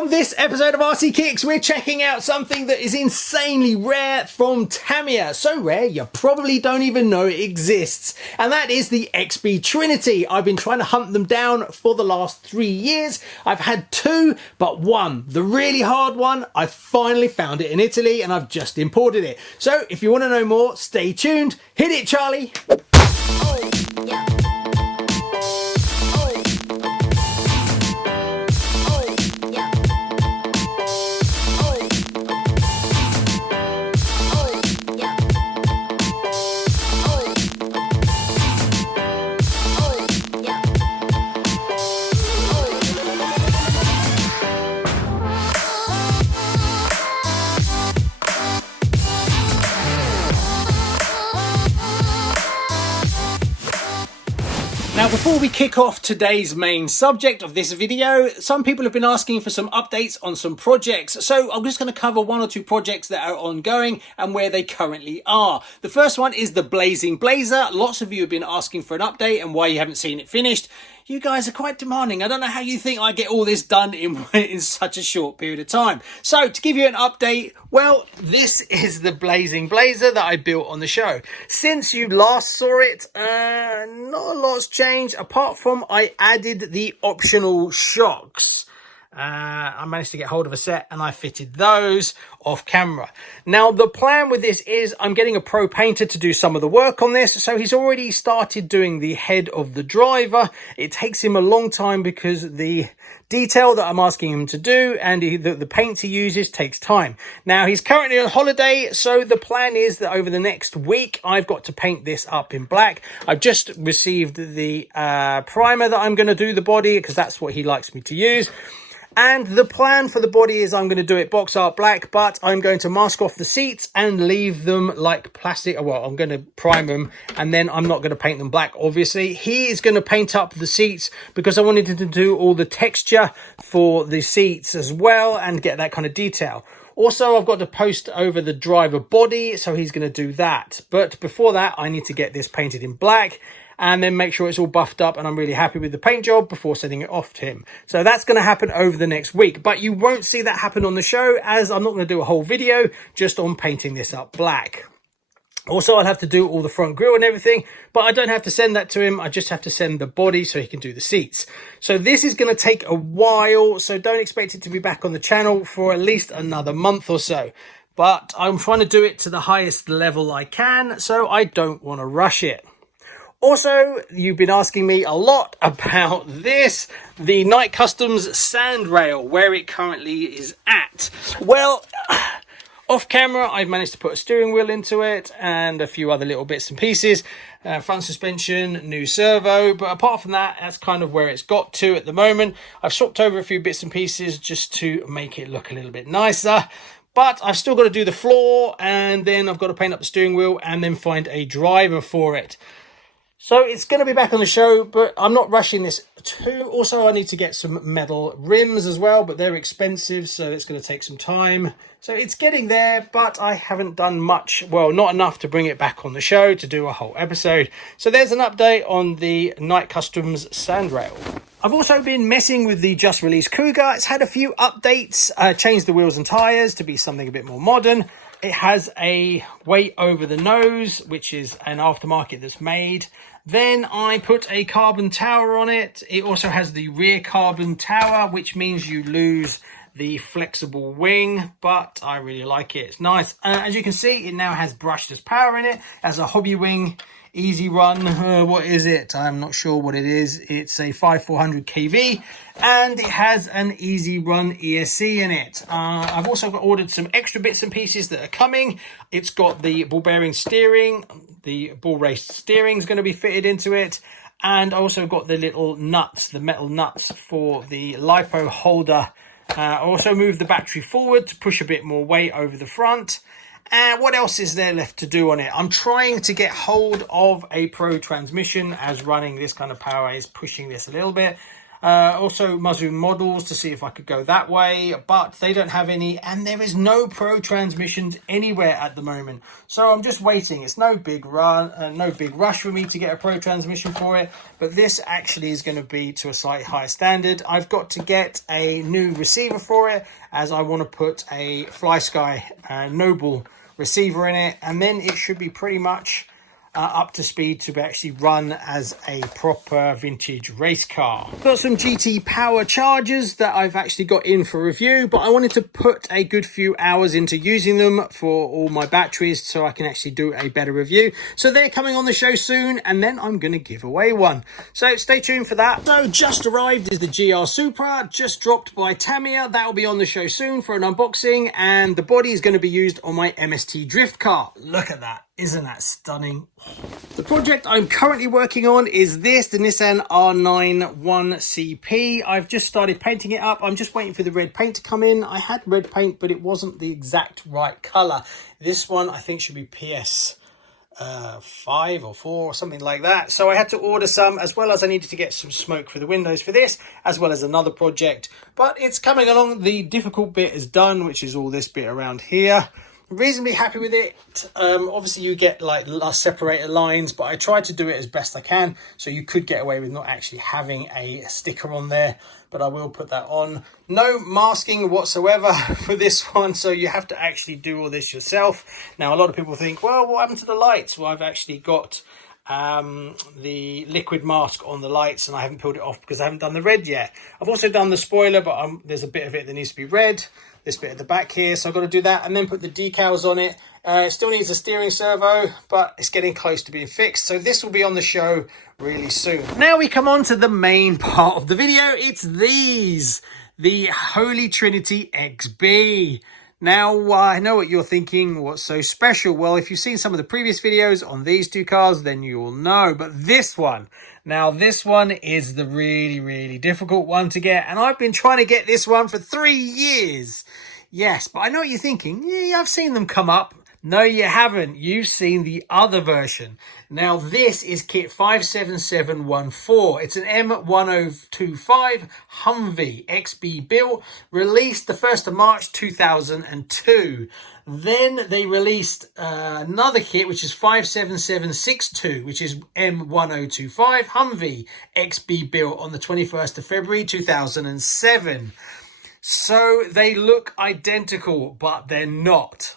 On this episode of RC Kicks, we're checking out something that is insanely rare from Tamiya. So rare, you probably don't even know it exists. And that is the XB Trinity. I've been trying to hunt them down for the last 3 years. I've had two, but one, the really hard one, I finally found it in Italy and I've just imported it. So if you want to know more, stay tuned. Hit it, Charlie. Oh, yeah. Now, before we kick off today's main subject of this video, some people have been asking for some updates on some projects. So I'm just going to cover one or two projects that are ongoing and where they currently are. The first one is the Blazing Blazer. Lots of you have been asking for an update and why you haven't seen it finished. You guys are quite demanding. I don't know how you think I get all this done in such a short period of time. So to give you an update, well, this is the Blazing Blazer that I built on the show. Since you last saw it, not a lot's changed apart from I added the optional shocks. I managed to get hold of a set and I fitted those off camera. Now the plan with this is I'm getting a pro painter to do some of the work on this. So he's already started doing the head of the driver. It takes him a long time because the detail that I'm asking him to do and the paint he uses takes time. Now he's currently on holiday, so the plan is that over the next week I've got to paint this up in black. I've just received the primer that I'm going to do the body because that's what he likes me to use. And the plan for the body is I'm going to do it box art black, but I'm going to mask off the seats and leave them like plastic. Well, I'm going to prime them and then I'm not going to paint them black, obviously. He is going to paint up the seats because I wanted to do all the texture for the seats as well and get that kind of detail. Also, I've got to post over the driver body, so he's going to do that. But before that, I need to get this painted in black and then make sure it's all buffed up and I'm really happy with the paint job before sending it off to him. So that's going to happen over the next week, but you won't see that happen on the show as I'm not going to do a whole video just on painting this up black. Also, I'll have to do all the front grille and everything, but I don't have to send that to him. I just have to send the body so he can do the seats. So this is going to take a while, so don't expect it to be back on the channel for at least another month or so. But I'm trying to do it to the highest level I can, so I don't want to rush it. Also, you've been asking me a lot about this, the Night Customs sand rail, where it currently is at. Well, off camera, I've managed to put a steering wheel into it and a few other little bits and pieces. Front suspension, new servo, but apart from that, that's kind of where it's got to at the moment. I've swapped over a few bits and pieces just to make it look a little bit nicer. But I've still got to do the floor and then I've got to paint up the steering wheel and then find a driver for it. So it's going to be back on the show, but I'm not rushing this too. Also, I need to get some metal rims as well, but they're expensive, so it's going to take some time. So it's getting there, but I haven't done much. Well, not enough to bring it back on the show to do a whole episode. So there's an update on the Night Customs sandrail. I've also been messing with the just released Cougar. It's had a few updates, changed the wheels and tyres to be something a bit more modern. It has a weight over the nose, which is an aftermarket that's made. Then I put a carbon tower on it. It also has the rear carbon tower, which means you lose the flexible wing, but I really like it. It's nice. As you can see, it now has brushless power in it as a hobby wing. Easy run, what is it? I'm not sure what it is. It's a 5400 kV and it has an easy run ESC in it. I've also ordered some extra bits and pieces that are coming. It's got the ball bearing steering, the ball race steering is going to be fitted into it, and I also got the little nuts, the metal nuts for the lipo holder. I also moved the battery forward to push a bit more weight over the front. And what else is there left to do on it? I'm trying to get hold of a pro transmission as running this kind of power is pushing this a little bit. Also Mazda models to see if I could go that way, but they don't have any, and there is no Pro transmissions anywhere at the moment. So I'm just waiting. It's no big rush for me to get a Pro transmission for it, but this actually is going to be to a slightly higher standard. I've got to get a new receiver for it, as I want to put a FlySky Noble receiver in it, and then it should be pretty much up to speed to actually run as a proper vintage race car. Got some GT power chargers that I've actually got in for review, but I wanted to put a good few hours into using them for all my batteries so I can actually do a better review. So they're coming on the show soon, and then I'm going to give away one. So stay tuned for that. So just arrived is the GR Supra, just dropped by Tamiya. That will be on the show soon for an unboxing, and the body is going to be used on my MST drift car. Look at that. Isn't that stunning? The project I'm currently working on is this, the Nissan R91CP. I've just started painting it up. I'm just waiting for the red paint to come in. I had red paint, but it wasn't the exact right colour. This one I think should be PS 5 or 4 or something like that. So I had to order some, as well as I needed to get some smoke for the windows for this, as well as another project. But it's coming along. The difficult bit is done, which is all this bit around here. Reasonably happy with it. Obviously you get like separator lines, but I tried to do it as best I can, so you could get away with not actually having a sticker on there, but I will put that on. No masking whatsoever for this one, so you have to actually do all this yourself. Now a lot of people think, well, what happened to the lights? Well, I've actually got the liquid mask on the lights, and I haven't peeled it off because I haven't done the red yet. I've also done the spoiler, but there's a bit of it that needs to be red. This bit at the back here, so I've got to do that and then put the decals on it. It still needs a steering servo, but it's getting close to being fixed, so this will be on the show really soon. Now we come on to the main part of the video. It's these, the Holy Trinity XB. Now, I know what you're thinking, what's so special? Well, if you've seen some of the previous videos on these two cars, then you will know. But this one, now this one is the really, really difficult one to get. And I've been trying to get this one for 3 years. Yes, but I know what you're thinking. Yeah, I've seen them come up. No, you haven't. You've seen the other version. Now, this is kit 57714. It's an M1025 Humvee XB built, released the 1st of March 2002. Then they released another kit, which is 57762, which is M1025 Humvee XB built on the 21st of February 2007. So they look identical, but they're not.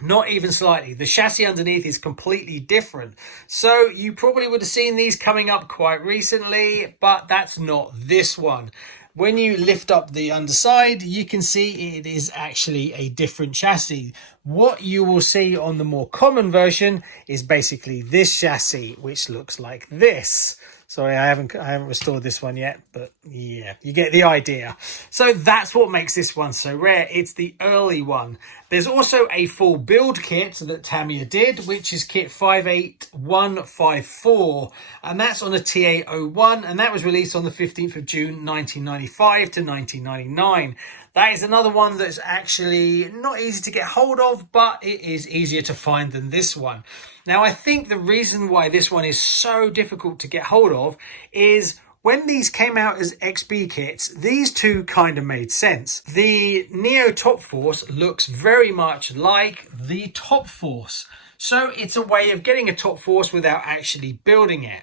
Not even slightly. The chassis underneath is completely different. So you probably would have seen these coming up quite recently, but that's not this one. When you lift up the underside, you can see it is actually a different chassis. What you will see on the more common version is basically this chassis, which looks like this. Sorry, I haven't restored this one yet, but yeah, you get the idea. So that's what makes this one so rare. It's the early one. There's also a full build kit that Tamiya did, which is kit 58154, and that's on a TA01, and that was released on the 15th of June 1995 to 1999. That is another one that's actually not easy to get hold of, but it is easier to find than this one. Now, I think the reason why this one is so difficult to get hold of is when these came out as XB kits, these two kind of made sense. The Neo Top Force looks very much like the Top Force. So it's a way of getting a Top Force without actually building it.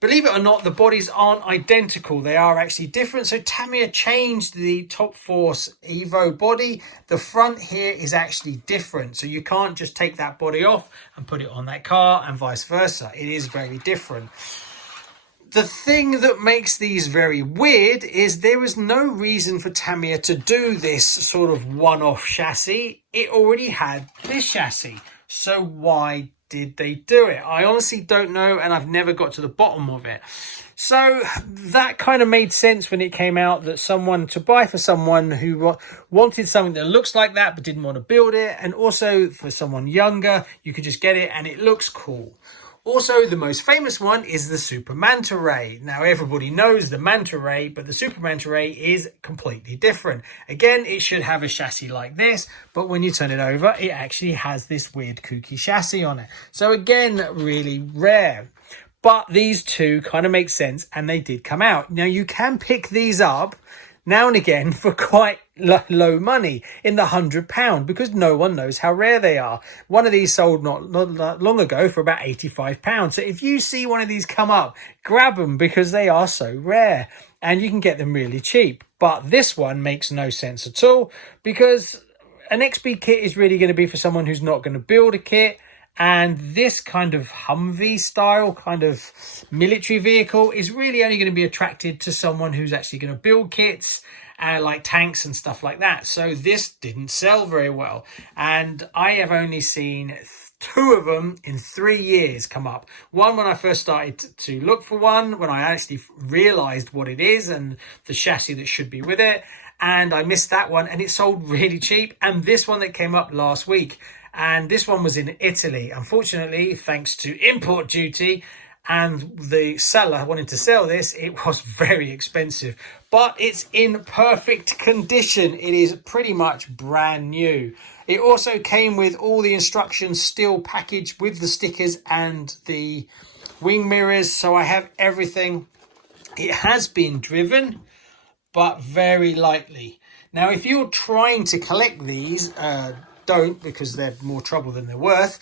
Believe it or not, the bodies aren't identical. They are actually different. So Tamiya changed the Top Force Evo body. The front here is actually different. So you can't just take that body off and put it on that car and vice versa. It is very different. The thing that makes these very weird is there was no reason for Tamiya to do this sort of one-off chassis. It already had this chassis. So why did they do it? I honestly don't know, and I've never got to the bottom of it. So that kind of made sense when it came out, that someone to buy for someone who wanted something that looks like that but didn't want to build it, and also for someone younger, you could just get it and it looks cool. Also, the most famous one is the Supra Manta Ray. Now, everybody knows the Manta Ray, but the Supra Manta Ray is completely different. Again, it should have a chassis like this, but when you turn it over, it actually has this weird kooky chassis on it. So again, really rare. But these two kind of make sense, and they did come out. Now, you can pick these up now and again for quite low money, in the £100, because no one knows how rare they are. One of these sold not long ago for about £85. So if you see one of these come up, grab them, because they are so rare and you can get them really cheap. But this one makes no sense at all, because an XB kit is really going to be for someone who's not going to build a kit. And this kind of Humvee style kind of military vehicle is really only going to be attracted to someone who's actually going to build kits, like tanks and stuff like that. So this didn't sell very well. And I have only seen 2 of them in 3 years come up. One when I first started to look for one, when I actually realized what it is and the chassis that should be with it. And I missed that one, and it sold really cheap. And this one that came up last week, and this one was in Italy. Unfortunately, thanks to import duty and the seller wanting to sell this, it was very expensive. But it's in perfect condition. It is pretty much brand new. It also came with all the instructions still packaged with the stickers and the wing mirrors. So I have everything. It has been driven, but very lightly. Now, if you're trying to collect these, don't, because they're more trouble than they're worth.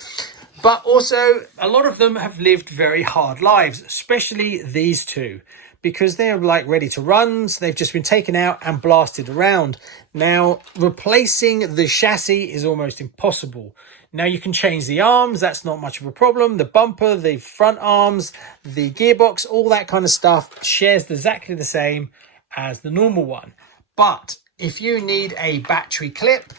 But also, a lot of them have lived very hard lives, especially these two, because they're like ready to run. So they've just been taken out and blasted around. Now, replacing the chassis is almost impossible. Now, you can change the arms. That's not much of a problem. The bumper, the front arms, the gearbox, all that kind of stuff shares exactly the same as the normal one. But if you need a battery clip,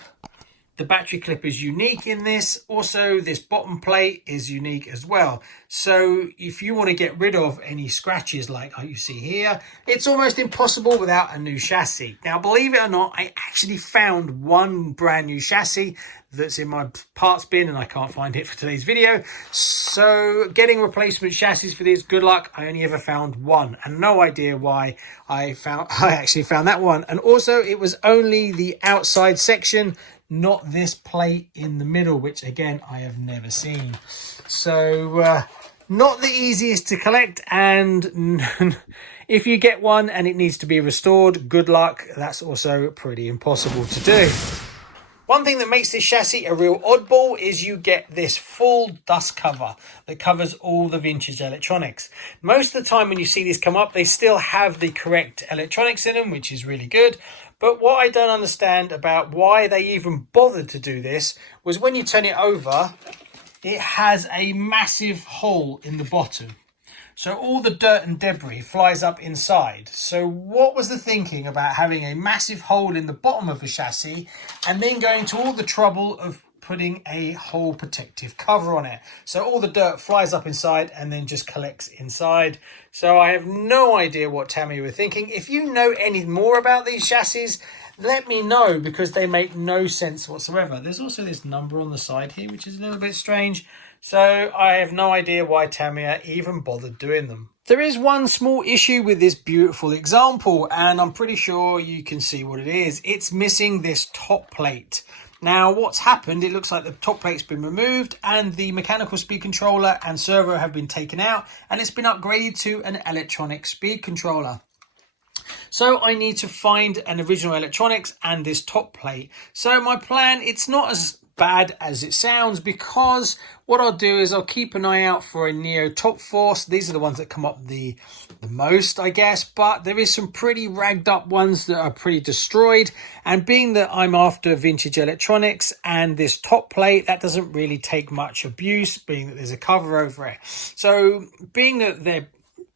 the battery clip is unique in this. Also, this bottom plate is unique as well. So if you want to get rid of any scratches like you see here, it's almost impossible without a new chassis. Now, believe it or not, I actually found one brand new chassis that's in my parts bin, and I can't find it for today's video. So getting replacement chassis for these, good luck. I only ever found one, and no idea why I actually found that one. And also, it was only the outside section, not this plate in the middle, which again I have never seen. So not the easiest to collect, and if you get one and it needs to be restored, good luck. That's also pretty impossible to do. One thing that makes this chassis a real oddball is you get this full dust cover that covers all the vintage electronics. Most of the time when you see these come up, they still have the correct electronics in them, which is really good. But what I don't understand about why they even bothered to do this was when you turn it over, it has a massive hole in the bottom. So all the dirt and debris flies up inside. So what was the thinking about having a massive hole in the bottom of the chassis and then going to all the trouble of putting a whole protective cover on it? So all the dirt flies up inside and then just collects inside. So I have no idea what Tamiya were thinking. If you know any more about these chassis, let me know, because they make no sense whatsoever. There's also this number on the side here, which is a little bit strange. So I have no idea why Tamiya even bothered doing them. There is one small issue with this beautiful example, and I'm pretty sure you can see what it is. It's missing this top plate. Now, what's happened, it looks like the top plate's been removed and the mechanical speed controller and servo have been taken out, and it's been upgraded to an electronic speed controller. So I need to find an original electronics and this top plate. So my plan, it's not as bad as it sounds, because what I'll do is I'll keep an eye out for a Neo Top Force. These are the ones that come up the most, I guess, but there is some pretty ragged up ones that are pretty destroyed, and being that I'm after vintage electronics and this top plate, that doesn't really take much abuse, being that there's a cover over it. So being that they're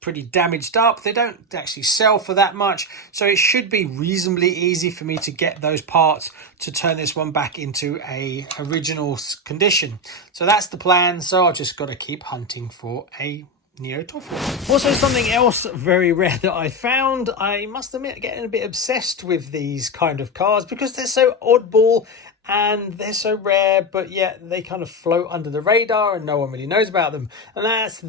pretty damaged up, they don't actually sell for that much, so it should be reasonably easy for me to get those parts to turn this one back into a original condition. So that's the plan. So I've just got to keep hunting for a Neo Top Force. Also, something else very rare that I found, I must admit, getting a bit obsessed with these kind of cars because they're so oddball and they're so rare, but yet they kind of float under the radar and no one really knows about them. And that's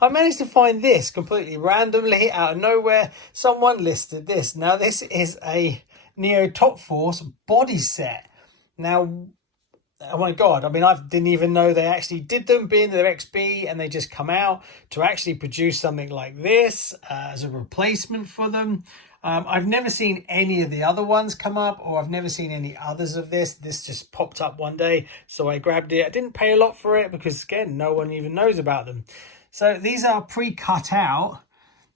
I managed to find this completely randomly out of nowhere. Someone listed this. Now, this is a Neo Top Force body set. Now, oh my God, I mean, I didn't even know they actually did them, being their XB, and they just come out to actually produce something like this as a replacement for them. I've never seen any of the other ones come up, or I've never seen any others of this. This just popped up one day, so I grabbed it. I didn't pay a lot for it because, again, no one even knows about them. So these are pre-cut out.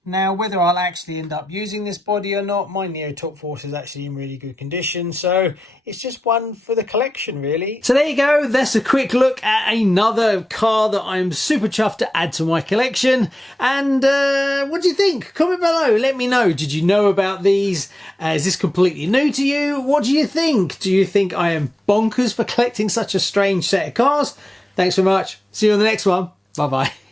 Now, whether I'll actually end up using this body or not, my Neo Torque Force is actually in really good condition. So it's just one for the collection, really. So there you go. That's a quick look at another car that I'm super chuffed to add to my collection. And what do you think? Comment below. Let me know. Did you know about these? Is this completely new to you? What do you think? Do you think I am bonkers for collecting such a strange set of cars? Thanks so much. See you on the next one. Bye-bye.